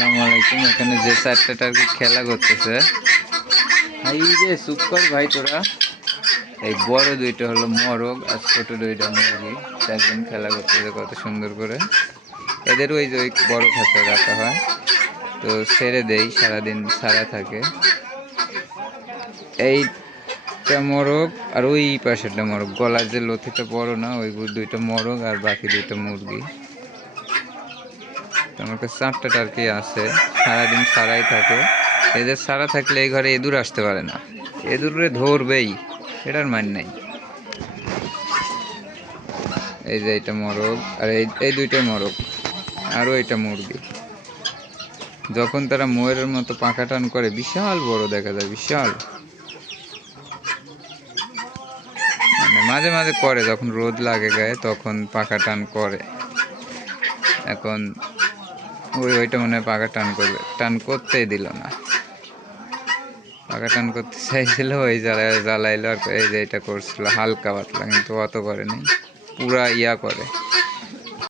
আসসালামু আলাইকুম। এখানে যে চারটাটা আর কি খেলা করতেছে। এই যে সুকর ভাই তোরা। এই বড় দুইটা হলো মরগ আর ছোট দুইটা মুরগি। চারজন খেলা করতেছে কত সুন্দর করে। এদের ওই যে ওই বড় খাঁচায় রাখা হয়। তো ছেড়ে দেই, সারাদিন সারা থাকে। এইটা মরগ আর ওই পাশেরটা মরগ। গলার যে লতিটা বড় না, ওই দুইটা মরগ আর বাকি দুইটা মুরগি। আমার কাছে চারটাটা আর কি আছে, সারাদিন সারাই থাকে। এদের সারা থাকলে এই ঘরে এদুর আসতে পারে না। এদুরে ধরবেই এটার মান নেই। এই যে এইটা মরগ, আর এই এই দুইটাই মরগ আর ওইটা মুরগি। যখন তারা ময়ূরের মতো পাখা টান করে, বিশাল বড় দেখা যায়, বিশাল। মানে মাঝে মাঝে করে, যখন রোদ লাগে গায়ে, তখন পাখা টান করে। এখন ওই ওইটা মনে হয় পাকা টান করবে। টান করতেই দিল না। পাকা টান করতে চাইছিল, ওই জ্বালায়, জ্বালাইলো আর এই যে এটা করছিল, হালকা পাতলা, কিন্তু অত করেনি পুরা ইয়া করে।